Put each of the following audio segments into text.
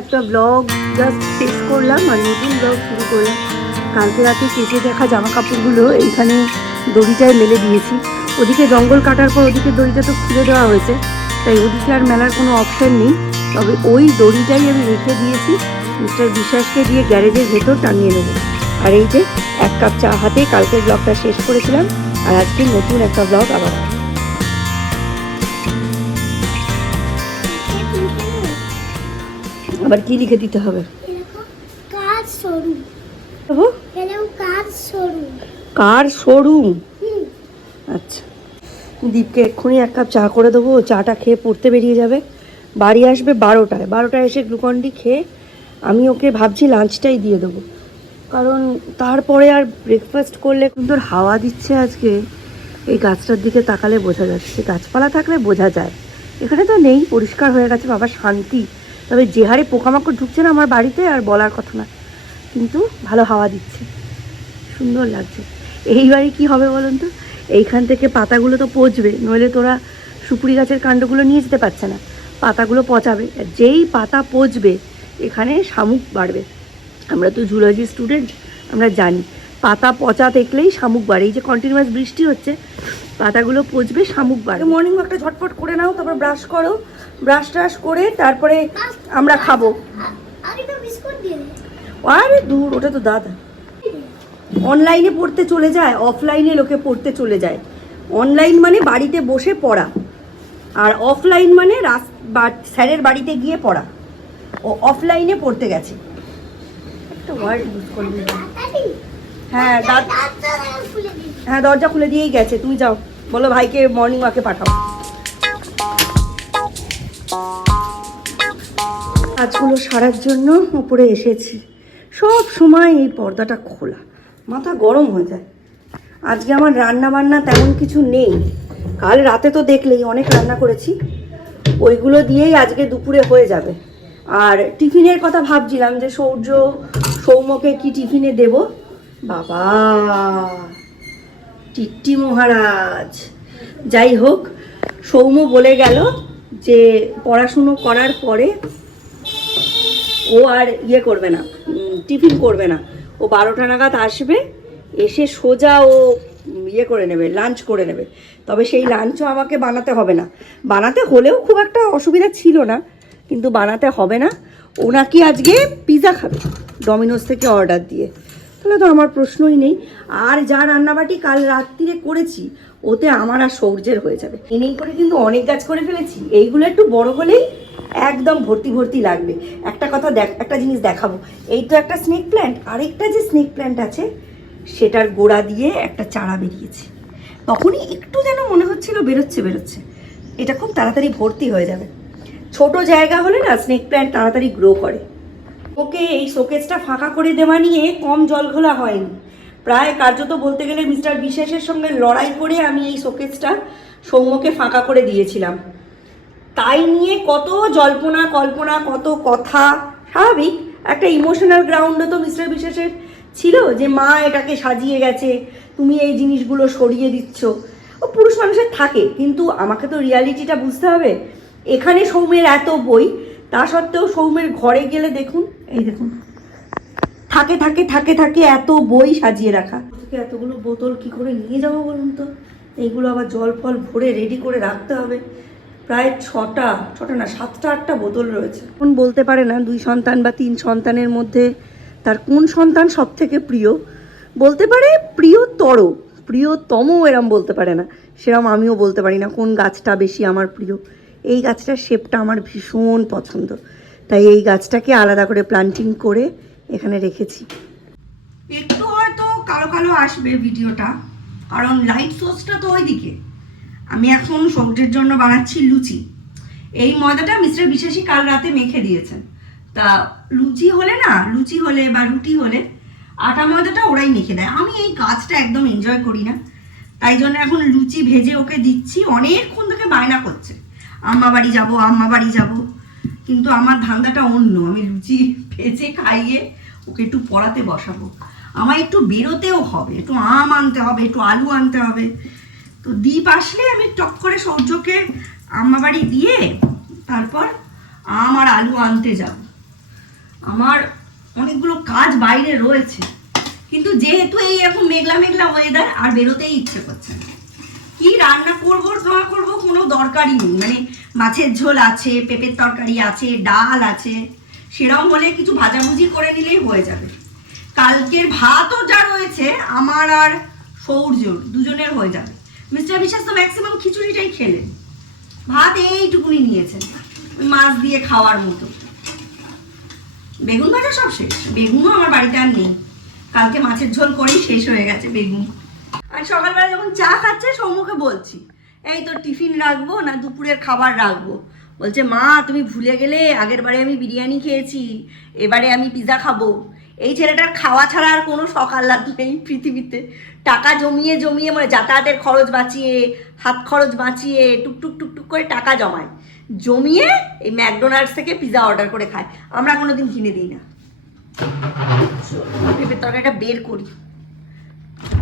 একটা blog just শেষ করলাম আর নতুন ব্লগ শুরু করলাম। কালকে রাতে কেচে দেখা জামা কাপড়গুলো এইখানে দড়িটায় মেলে দিয়েছি। ওদিকে জঙ্গল কাটার পর ওদিকে দড়িটা তো খুলে দেওয়া হয়েছে, তাই ওদিকে আর মেলার কোনো অপশান নেই। তবে ওই দড়িটাই আমি রেখে দিয়েছি, মিস্টার বিশ্বাসকে দিয়ে গ্যারেজের ভেতর টাঙিয়ে নেবো। আর এই যে এক কাপ চা হাতে কালকের ব্লগটা শেষ করেছিলাম, আর আজকে নতুন একটা ব্লগ আবার। আবার কি লিখে দিতে হবে? কার শোরুম? আচ্ছা, দীপকে এক্ষুনি এক কাপ চা করে দেবো। চাটা খেয়ে পড়তে বেরিয়ে যাবে, বাড়ি আসবে 12টায় এসে গ্লুকন্ডি খেয়ে আমি ওকে ভাবছি লাঞ্চটাই দিয়ে দেবো, কারণ তারপরে আর ব্রেকফাস্ট করলে সুন্দর হাওয়া দিচ্ছে আজকে। এই গাছটার দিকে তাকালে বোঝা যাচ্ছে, গাছপালা থাকলে বোঝা যায়। এখানে তো নেই, পরিষ্কার হয়ে গেছে, বাবা শান্তি। তবে যে হারে পোকামাকড় ঢুকছে না আমার বাড়িতে, আর বলার কথা না, কিন্তু ভালো হাওয়া দিচ্ছে, সুন্দর লাগছে। এইবারে কি হবে বলুন তো, এইখান থেকে পাতাগুলো তো পচবে, নইলে তোরা সুপুরি গাছের কাণ্ডগুলো নিয়ে যেতে পারছে না, পাতাগুলো পচাবে। যেই পাতা পচবে এখানে শামুক বাড়বে। আমরা তো জুলজি স্টুডেন্ট, আমরা জানি পাতা পচা দেখলেই শামুক বাড়ে। এই যে কন্টিনিউয়াস বৃষ্টি হচ্ছে, পাতাগুলো পচবে, শামুক বাড়ে। মর্নিং ওয়াকটা ঝটপট করে নাও, তারপর ব্রাশ করো, ব্রাশ ট্রাশ করে তারপরে আমরা খাবো। আরে দূর, ওটা তো দাদা অনলাইনে পড়তে চলে যায়, অফলাইনে লোকে পড়তে চলে যায়। অনলাইন মানে বাড়িতে বসে পড়া, আর অফলাইন মানে স্যারের বাড়িতে গিয়ে পড়া। ও অফলাইনে পড়তে গেছে। একটা ওয়ার্ড ইউজ করবি? হ্যাঁ হ্যাঁ, দরজা খুলে দিয়েই গেছে। তুমি যাও, বলো ভাইকে মর্নিং ওয়াকে পাঠাও। কাজগুলো সারার জন্য উপরে এসেছি। সব সময় এই পর্দাটা খোলা, মাথা গরম হয়ে যায়। আজকে আমার রান্না বান্না তেমন কিছু নেই। কাল রাতে তো দেখলেই অনেক রান্না করেছি, ওইগুলো দিয়েই আজকে দুপুরে হয়ে যাবে। আর টিফিনের কথা ভাবছিলাম যে সৌম্যকে কি টিফিনে দেব। বাবা টিট্টি মহারাজ, যাই হোক, সৌম্য বলে গেল যে পড়াশুনো করার পরে ও আর করবে না, টিফিন করবে না। ও 12টা নাগাদ আসবে, এসে সোজা ও করে নেবে, লাঞ্চ করে নেবে। তবে সেই লাঞ্চও আমাকে বানাতে হবে না, বানাতে হলেও খুব একটা অসুবিধা ছিল না, কিন্তু বানাতে হবে না। ও নাকি আজকে পিৎজা খাবে ডমিনোস থেকে অর্ডার দিয়ে, তাহলে তো আমার প্রশ্নই নেই। আর যা রান্নাবাটি কাল রাত্রিরে করেছি, ওতে আমার আর সৌর্যের হয়ে যাবে। এনেই করে কিন্তু অনেক গাছ করে ফেলেছি, এইগুলো একটু বড় হলেই একদম ভর্তি ভর্তি লাগবে। একটা জিনিস দেখাবো, এই তো একটা স্নেক প্ল্যান্ট, আরেকটা যে স্নেক প্ল্যান্ট আছে সেটার গোড়া দিয়ে একটা চারা বেরিয়েছে। তখনই একটু যেন মনে হচ্ছিল বেরোচ্ছে। এটা খুব তাড়াতাড়ি ভর্তি হয়ে যাবে। ছোট জায়গা হলে না স্নেক প্ল্যান্ট তাড়াতাড়ি গ্রো করে। ওকে এই শোকেসটা ফাঁকা করে দেওয়া নিয়ে কম জল ঘোলা হয়নি, প্রায় কার্যত বলতে গেলে মিস্টার বিশ্বাসের সঙ্গে লড়াই করে আমি এই শোকেসটা সৌম্যকে ফাঁকা করে দিয়েছিলাম। তাই নিয়ে কত জল্পনা কল্পনা, কত কথা। স্বাভাবিক, একটা ইমোশনাল গ্রাউন্ডও তো মিস্টার বিশ্বাসের ছিল, যে মা এটাকে সাজিয়ে গেছে, তুমি এই জিনিসগুলো সরিয়ে দিচ্ছ। ও পুরুষ মানুষের থাকে, কিন্তু আমাকে তো রিয়ালিটিটা বুঝতে হবে। এখানে সৌম্যের এত বই, তা সত্ত্বেও সৌম্যের ঘরে গেলে দেখুন, এই দেখুন, থাকে এত বই সাজিয়ে রাখা। এতগুলো বোতল কি করে নিয়ে যাবো বলুন তো? এইগুলো আবার জল ফল ভরে রেডি করে রাখতে হবে। প্রায় 6টা না 7টা 8টা বোতল রয়েছে। কোন বলতে পারে না 2 সন্তান বা 3 সন্তানের মধ্যে তার কোন সন্তান সব থেকে প্রিয়। বলতে পারে প্রিয়তম, এরম বলতে পারে না। সেরম আমিও বলতে পারি না কোন গাছটা বেশি আমার প্রিয়। এই গাছটার শেপটা আমার ভীষণ পছন্দ, তাই এই গাছটাকে আলাদা করে প্লান্টিং করে এখানে রেখেছি। একটু হয়তো কালো কালো আসবে ভিডিওটা, কারণ লাইট সোর্সটা তো ওইদিকে। আমি এখন সৌর্যের জন্য বানাচ্ছি লুচি। এই ময়দাটা মিস্টার বিশ্বাসী কাল রাতে মেখে দিয়েছেন। তা লুচি হলে বা রুটি হলে আটা ময়দাটা ওরাই মেখে দেয়। আমি এই কাজটা একদম এনজয় করি না, তাই জন্য এখন লুচি ভেজে ওকে দিচ্ছি। অনেকক্ষণ থেকে বায়না করছে আম্মা বাড়ি যাব, কিন্তু আমার ধান্দাটা অন্য। আমি লুচি ভেজে খাইয়ে ওকে একটু পড়াতে বসাবো। আমার একটু বেরোতেও হবে, একটু আম আনতে হবে, একটু আলু আনতে হবে। তো দ্বীপ আসলে আমি টক করে সৌর্যকে আম্মা বাড়ি দিয়ে তারপর আম আর আলু আনতে যাব। আমার অনেকগুলো কাজ বাইরে রয়েছে, কিন্তু যেহেতু এই এখন মেঘলা মেঘলা ওয়েদার আর বেরোতেই ইচ্ছে করছে না। কি রান্না করবো না করবো কোনো দরকারই নেই, মানে মাছের ঝোল আছে, পেঁপের তরকারি আছে, ডাল আছে, সেরকম হলে কিছু ভাজাভুজি করে নিলেই হয়ে যাবে। কালকের ভাতও যা রয়েছে আমার আর সৌর্যর দুজনের হয়ে যাবে। মিস্টার বিশ্বাস তো ম্যাক্সিমাম খিচুড়িটাই খেলেন, ভাত এইটুকুনি নিয়েছেন ওই মাছ দিয়ে খাওয়ার মতো। বেগুন ভাজা সব শেষ, বেগুনও আমার বাড়িতে আর নেই, কালকে মাছের ঝোল করেই শেষ হয়ে গেছে বেগুন। আর সকালবেলা যখন চা খাচ্ছে সৌম্যকে বলছি, এই তোর টিফিন রাখবো না দুপুরের খাবার রাখবো? বলছে মা তুমি ভুলে গেলে আগের বারে আমি বিরিয়ানি খেয়েছি, এবারে আমি পিৎজা খাবো। এই ছেলেটার খাওয়া ছাড়া আর কোনো শখ আহ্লাদ নেই পৃথিবীতে। টাকা জমিয়ে জমিয়ে মানে যাতায়াতের খরচ বাঁচিয়ে, হাত খরচ বাঁচিয়ে টুকটুক টুকটুক করে টাকা জমায়, জমিয়ে এই ম্যাকডোনাল্ডস থেকে পিৎজা অর্ডার করে খায়। আমরা কোনোদিন কিনে দিই না। পেঁপের তরকারিটা বের করি।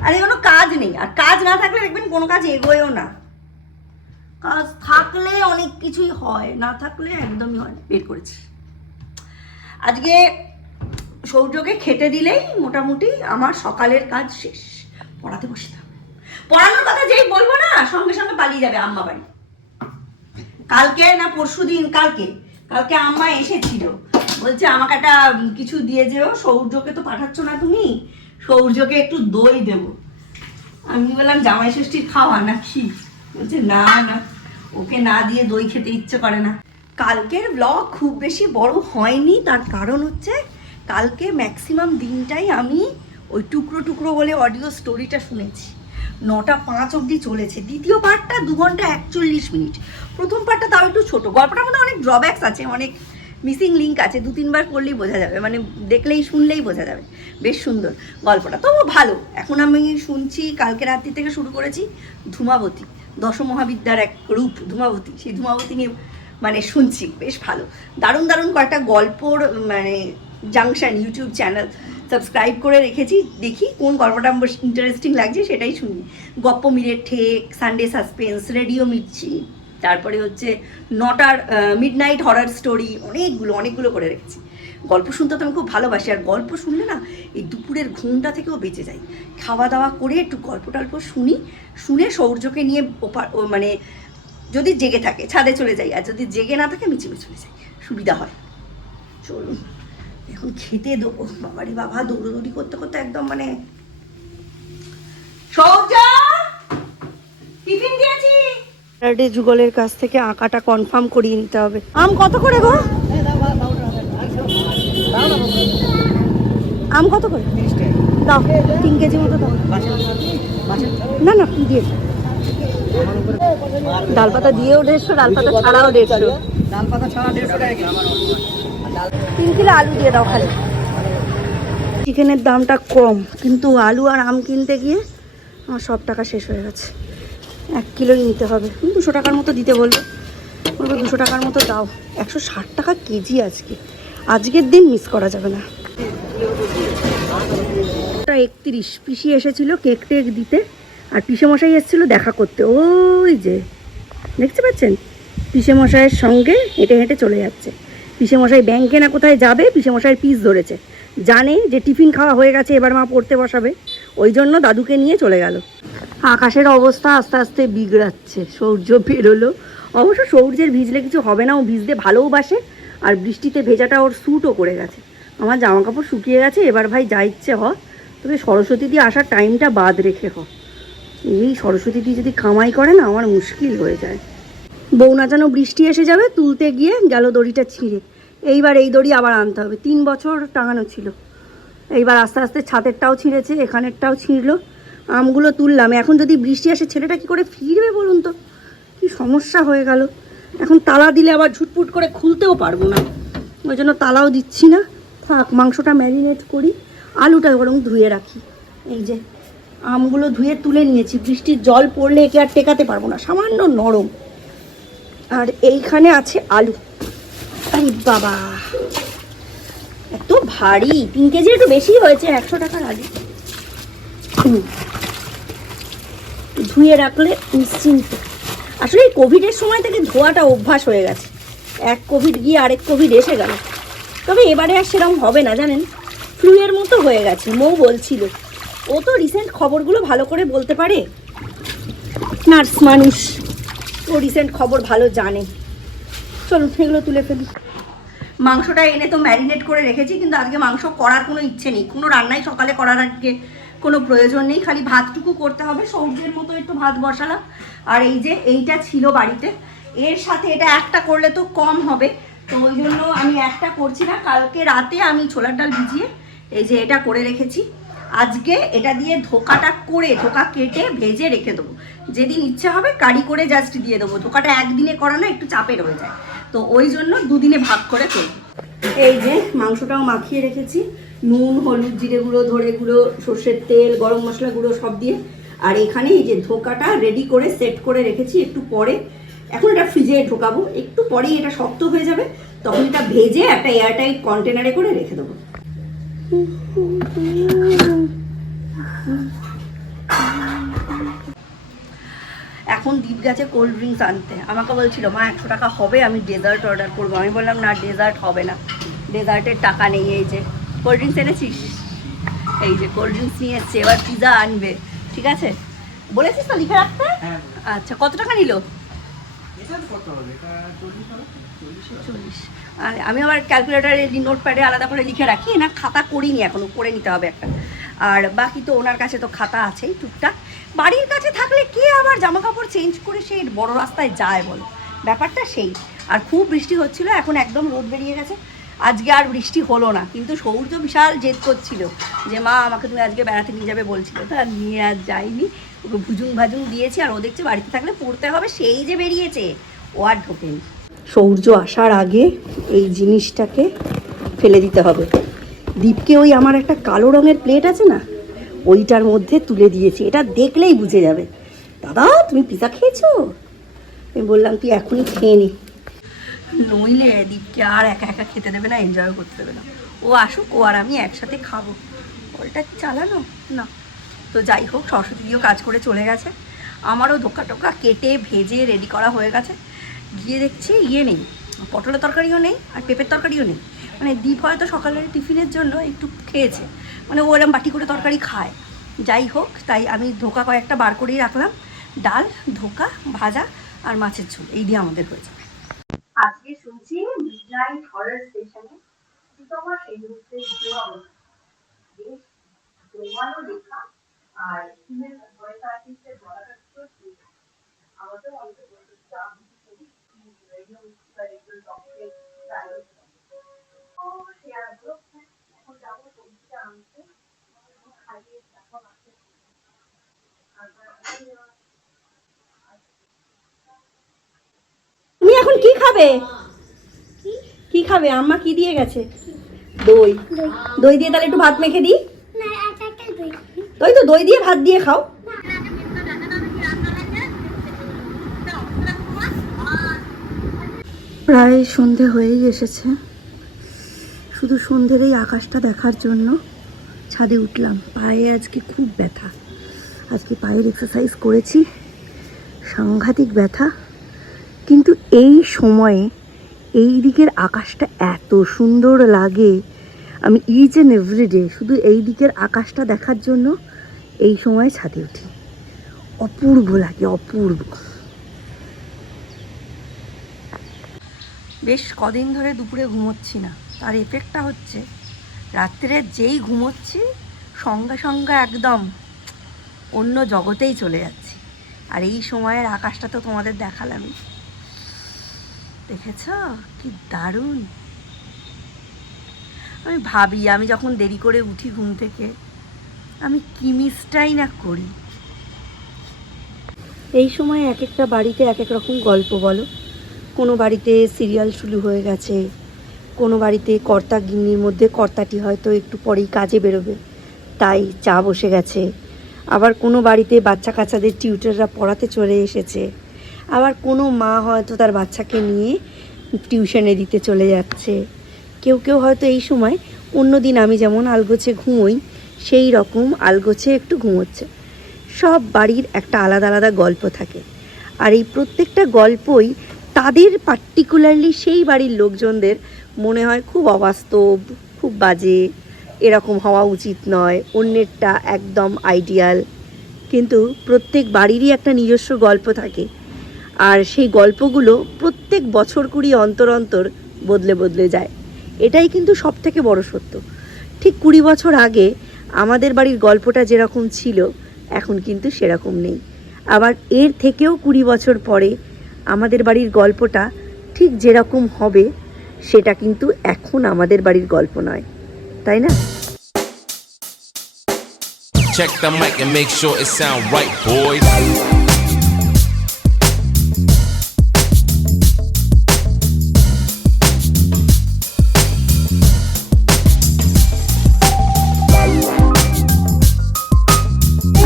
আরে কোনো কাজ নেই, আর কাজ না থাকলে দেখবেন কোনো কাজ এগোয়ও না। কাজ থাকলে অনেক কিছুই হয়, না থাকলে একদমই হয় না। বের করেছি। আজকে সৌর্যকে খেতে দিলেই মোটামুটি আমার সকালের কাজ শেষ। পড়াতে বসতাম, পড়ানোর কথা যেই বলবো না সঙ্গে সঙ্গে পালিয়ে যাবে আম্মা বাড়ি। কালকে না পরশু দিন, কালকে আম্মা এসেছিল, বলছে আমাকে একটা কিছু দিয়ে যেও, সৌর্যকে তো পাঠাচ্ছ না তুমি, সৌর্যকে একটু দই দেবো। আমি বললাম জামাই ষষ্ঠীর খাওয়া নাকি? বলছে না না, ওকে না দিয়ে দই খেতে ইচ্ছে করে না। কালকের ব্লগ খুব বেশি বড় হয়নি, তার কারণ হচ্ছে কালকে ম্যাক্সিমাম দিনটাই আমি ওই টুকরো টুকরো বলে অডিও স্টোরিটা শুনেছি। 9:05 অবধি চলেছে। দ্বিতীয় পার্টটা 2 ঘন্টা 41 মিনিট। প্রথম পার্টটা তাও একটু ছোটো। গল্পটার মধ্যে অনেক ড্রব্যাকস আছে, অনেক মিসিং লিঙ্ক আছে, 2-3 বার পড়লেই বোঝা যাবে, মানে দেখলেই শুনলেই বোঝা যাবে। বেশ সুন্দর গল্পটা, তবু ভালো। এখন আমি শুনছি, কালকে রাত্রি থেকে শুরু করেছি ধূমাবতী, দশমহাবিদ্যার এক রূপ ধূমাবতী, সেই ধূমাবতী নিয়ে মানে শুনছি। বেশ ভালো, দারুণ দারুণ কয়েকটা গল্পর মানে জাংশন ইউটিউব চ্যানেল সাবস্ক্রাইব করে রেখেছি, দেখি কোন গল্পটা আমার ইন্টারেস্টিং লাগছে সেটাই শুনি। গপ্প মিরের ঠেক, সানডে সাসপেন্স, রেডিও মির্চি, তারপরে হচ্ছে 9টার মিডনাইট হরার স্টোরি, অনেকগুলো করে রেখেছি। গল্প শুনতে তো আমি খুব ভালোবাসি, আর গল্প শুনলে না এই দুপুরের ঘুমটা থেকেও বেঁচে যাই। খাওয়া দাওয়া করে একটু গল্প টল্প শুনে সৌর্যকে নিয়ে মানে যদি জেগে থাকে ছাদে চলে যাই, আর যদি জেগে না থাকে মিচিমে চলে যাই, সুবিধা হয়। চলুন এখন খেতে দেবো। বাবারি বাবা, দৌড়দৌড়ি করতে করতে একদম মানে। সৌর্য টিফিন দিয়েছি। স্যাটারডে যুগলের কাছ থেকে আঁকাটা কনফার্ম করিয়ে নিতে হবে। আম কত করে গো? আম কত করে দাও? 3 কেজি মতো দাও। না না দিয়ে ডাল পাতা দিয়েও 150, ডাল পাতা ছাড়াও 150। ডাল পাতা ছাড়া 150 টাকা। 3 কিলো আলু দিয়ে দাও খালি। চিকেনের দামটা কম, কিন্তু আলু আর আম কিনতে গিয়ে আমার সব টাকা শেষ হয়ে গেছে। 1 কিলোই নিতে হবে, 200 টাকার মতো দিতে বলবো 200 টাকার মতো দাও। 160 টাকা কেজি আজকের দিন মিস করা যাবে না। 31 পিসি এসেছিল কেক টেক দিতে, আর পিসেমশাই এসেছিলো দেখা করতে। ওই যে দেখতে পাচ্ছেন, পিসেমশাইয়ের সঙ্গে হেঁটে হেঁটে চলে যাচ্ছে। পিসেমশাই ব্যাংকে না কোথায় যাবে, পিসেমশাইয়ের পিস ধরেছে, জানে যে টিফিন খাওয়া হয়ে গেছে, এবার মা পড়তে বসাবে, ওই জন্য দাদুকে নিয়ে চলে গেল। আকাশের অবস্থা আস্তে আস্তে বিগড়াচ্ছে। সূর্য বেরোলো। অবশ্য সূর্যের ভিজলে কিছু হবে না, ও ভিজতে ভালোবাসে, আর বৃষ্টিতে ভেজাটা ওর স্যুটও করে গেছে। আমার জামা কাপড় শুকিয়ে গেছে, এবার ভাই যা ইচ্ছে হ, তবে সরস্বতী দিয়ে আসার টাইমটা বাদ রেখে হ। এই সরস্বতী দিয়ে যদি কামাই করে না, আমার মুশকিল হয়ে যায়। বউ না যেন বৃষ্টি এসে যাবে, তুলতে গিয়ে গেল দড়িটা ছিঁড়ে। এইবার এই দড়ি আবার আনতে হবে, 3 বছর টাঙানো ছিল। এইবার আস্তে আস্তে ছাদেরটাও ছিঁড়েছে, এখানেরটাও ছিঁড়লো। আমগুলো তুললাম, এখন যদি বৃষ্টি আসে ছেলেটা কি করে ফিরবে বলুন তো? কি সমস্যা হয়ে গেল। এখন তালা দিলে আবার ঝুটপুট করে খুলতেও পারবো না, ওই জন্য তালাও দিচ্ছি না। থাক, মাংসটা ম্যারিনেট করি, আলুটা বরং ধুয়ে রাখি। এই যে আমগুলো ধুয়ে তুলে নিয়েছি, বৃষ্টির জল পড়লে একে আর টেকাতে পারবো না, সামান্য নরম। আর এইখানে আছে আলু। আরে বাবা, এত ভারী, 3 কেজি একটু বেশি হয়েছে। 100 টাকার আলু ধুয়ে রাখলে নিশ্চিন্ত। আসলে এই কোভিডের সময় থেকে ধোয়াটা অভ্যাস হয়ে গেছে। এক কোভিড গিয়ে আরেক কোভিড এসে গেল, তো তবে এবারে আর সেরকম হবে না জানেন, ফ্লুয়ের মতো হয়ে গেছে। মৌ বলছিল, ও তো রিসেন্ট খবরগুলো ভালো করে বলতে পারে, নার্স মানুষ, ও রিসেন্ট খবর ভালো জানে। চলুন এগুলো তুলে ফেলি। মাংসটা এনে তো ম্যারিনেট করে রেখেছি, কিন্তু আজকে মাংস করার কোনো ইচ্ছে নেই, কোনো রান্নাই সকালে করার আজকে কোনো প্রয়োজন নেই, খালি ভাতটুকু করতে হবে। সবজির মতো একটু ভাত বসালাম। আর এই যে এইটা ছিল বাড়িতে, এর সাথে এটা একটা করলে তো কম হবে, তো ওই জন্য আমি একটা করছি না। কালকে রাতে আমি ছোলার ডাল ভিজিয়ে এই যে এটা করে রেখেছি। আজকে এটা দিয়ে ধোকাটা করে, ধোকা কেটে ভেজে রেখে দেবো, যেদিন ইচ্ছে হবে কারি করে জাস্ট দিয়ে দেবো। ধোকাটা একদিনে করা না, একটু চাপের হয়ে যায়, তো ওই জন্য দুদিনে ভাগ করে করবো। এই যে মাংসটাও মাখিয়ে রেখেছি, নুন, হলুদ, জিরে গুঁড়ো, ধরে গুঁড়ো, সর্ষের তেল, গরম মশলা গুঁড়ো সব দিয়ে। আর এখানে এই যে ধোকাটা রেডি করে সেট করে রেখেছি। একটু পরে, এখন এটা ফ্রিজে ঢোকাবো, একটু পরেই এটা শক্ত হয়ে যাবে, তখন এটা ভেজে একটা এয়ারটাইট কন্টেনারে করে রেখে দেবো। এখন দীপ গেছে কোল্ড ড্রিঙ্কস আনতে। আমাকে বলছিল, মা 100 টাকা হবে, আমি ডেজার্ট অর্ডার করবো। আমি বললাম না, ডেজার্ট হবে না, ডেজার্টের টাকা নেই। এই যে কোল্ড ড্রিঙ্কস এনেছিস, এই যে কোল্ড ড্রিঙ্কস নিয়ে এসছে, এবার পিজা আনবে, ঠিক আছে? বলেছিস তো লিখে রাখতে? আচ্ছা, কত টাকা নিল? 40। আর আমি আবার ক্যালকুলেটারে নোটপ্যাডে আলাদা করে লিখে রাখি না, খাতা করিনি এখনো, করে নিতে হবে একটা। আর বাকি তো ওনার কাছে তো খাতা আছেই টুকটাক। বাড়ির কাছে থাকলে কে আবার জামা কাপড় চেঞ্জ করে সেই বড় রাস্তায় যায় বলো, ব্যাপারটা সেই। আর খুব বৃষ্টি হচ্ছিল, এখন একদম রোদ বেরিয়ে গেছে। আজকে আর বৃষ্টি হলো না, কিন্তু সৌর্য বিশাল জেদ করছিল যে মা আমাকে তুমি আজকে বেড়াতে নিয়ে যাবে বলছিল, তা নিয়ে আর যাইনি। ওকে ভুজুং ভাজুং দিয়েছি, আর ও দেখছে বাড়িতে থাকলে পড়তে হবে, সেই যে বেরিয়েছে, ও আর ঢোকেনি। সৌর্য আসার আগে এই জিনিসটাকে ফেলে দিতে হবে। দীপকে ওই আমার একটা কালো রঙের প্লেট আছে না, ওইটার মধ্যে তুলে দিয়েছি, এটা দেখলেই বুঝে যাবে। দাদা তুমি পিজা খেয়েছো? আমি বললাম তুই এখনই খেয়ে নি, নইলে দীপকে আর একা একা খেতে দেবে না, এনজয় করতে দেবে না। ও আসুক, ও আর আমি একসাথে খাবো। ওইটা চালানো না তো যাই হোক, সরস্বতী দিয়েও কাজ করে চলে গেছে। আমারও ধোকা টোকা কেটে ভেজে রেডি করা হয়ে গেছে। গিয়ে দেখছি নেই, পটলের তরকারিও নেই, আর পেঁপের তরকারিও নেই। মানে দীপ হয়তো সকালের টিফিনের জন্য একটু খেয়েছে, মানে ও এরকম বাটি করে তরকারি খায়। যাই হোক, তাই আমি ধোকা কয়েকটা বার করেই রাখলাম। ডাল, ধোকা, ভাজা আর মাছের ঝোল, এই দিয়ে আমাদের হয়ে যাবে। আজকে শুনছি মিডনাইট হরর স্টেশনে তোমার এই মুহূর্তে বেশ জমানো লেখা, আর ফিমেল ভয়েস আর্টিস্টের গলাটা আমাদের অনেক বলতে আমি রেডিও বা রেডিও টকে শেয়ার গ্রুপ। এখন যাবো সবজিটা আনতে, খাইয়ে এখন আসতে। তুমি এখন কি খাবে? কি খাবে? আম্মা কি দিয়ে গেছে? দই। দই দিয়ে তাহলে একটু ভাত মেখে দিই। দই তো, দই দিয়ে ভাত দিয়ে খাও। প্রায় সন্ধে হয়েই এসেছে, শুধু সন্ধ্যের এই আকাশটা দেখার জন্য ছাদে উঠলাম। পায়ে আজকে খুব ব্যথা, আজকে পায়ের এক্সারসাইজ করেছি, সাংঘাতিক ব্যথা। কিন্তু এই সময়ে এই দিকের আকাশটা এত সুন্দর লাগে, আমি ইচ অ্যান্ড এভরিডে শুধু এই দিকের আকাশটা দেখার জন্য এই সময় ছাদে উঠি। অপূর্ব লাগে, অপূর্ব। বেশ কদিন ধরে দুপুরে ঘুমোচ্ছি না, তার এফেক্টটা হচ্ছে রাত্রে যেই ঘুমোচ্ছি সঙ্গে সঙ্গে একদম অন্য জগতেই চলে যাচ্ছি। আর এই সময়ের আকাশটা তো তোমাদের দেখালামই, দেখেছ কি দারুণ। আমি ভাবি, আমি যখন দেরি করে উঠি ঘুম থেকে, আমি কি মিসটাই না করি। এই সময় এক একটা বাড়িতে এক এক রকম গল্প বলো। কোনো বাড়িতে সিরিয়াল শুরু হয়ে গেছে, কোনো বাড়িতে কর্তা গিন্নির মধ্যে কর্তাটি হয়তো একটু পরেই কাজে বেরোবে, তাই চা বসে গেছে। আবার কোনো বাড়িতে বাচ্চা কাচ্চাদের টিউটররা পড়াতে চলে এসেছে। আবার কোনো মা হয়তো তার বাচ্চাকে নিয়ে টিউশনে দিতে চলে যাচ্ছে। কেউ কেউ হয়তো এই সময়, অন্য দিন আমি যেমন আলগোছে ঘুমোই, সেই রকম আলগোছে একটু ঘুমোচ্ছে। সব বাড়ির একটা আলাদা আলাদা গল্প থাকে, আর এই প্রত্যেকটা গল্পই তাদের পার্টিকুলারলি সেই বাড়ির লোকজনদের মনে হয় খুব অবাস্তব, খুব বাজে, এরকম হওয়া উচিত নয়, অন্যেরটা একদম আইডিয়াল। কিন্তু প্রত্যেক বাড়িরই একটা নিজস্ব গল্প থাকে, আর সেই গল্পগুলো প্রত্যেক বছর কুড়ি অন্তর অন্তর বদলে বদলে যায়। এটাই কিন্তু সব থেকে বড় সত্য। ঠিক 20 বছর আগে আমাদের বাড়ির গল্পটা যেরকম ছিল এখন কিন্তু সেরকম নেই। আবার এর থেকেও 20 বছর পরে আমাদের বাড়ির গল্পটা ঠিক যেরকম হবে সেটা কিন্তু এখন আমাদের বাড়ির গল্প নয়, তাই না? Check the mic and make sure it sound right, boys.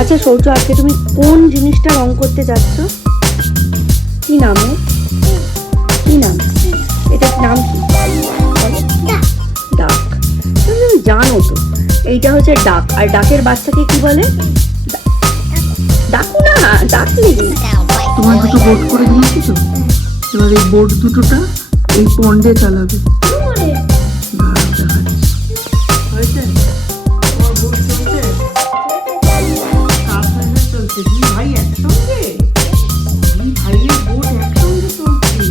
আচ্ছা সৌর্য, আজকে তুমি কোন জিনিসটা রং করতে যাচ্ছ? কি নাম? কি নাম? এটার নাম কি? ডাক। তুমি জানো তো এইটা হচ্ছে ডাক, আর ডাকের বাচ্চাকে কি বলে? ডাকু না, ডাক নেই। তোমার দুটো বোর্ড করে দিয়েছি তো, এবার এই বোর্ড দুটোটা এই পন্ডে চালাবে। হয়েছে? তোমার বোর্ড চলছে? কার সঙ্গে চলছে? দুই ভাই একসঙ্গে? দুই ভাইয়ের বোর্ড একসঙ্গে চলছে।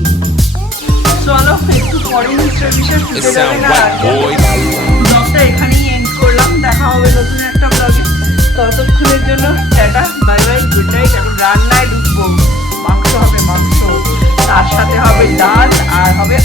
চলো একটু পরে মিস্টার বিশেষ It ঢুকে যাবে sound না। right, boys. ব্লগটা এখানেই এন্ড করলাম, দেখা হবে নতুন একটা ব্লগে। ততক্ষণের জন্য tata, bye bye, good night. এখন রান্নায় ঢুকবো, মাংস হবে, মাংস, তার সাথে হবে ডাল আর হবে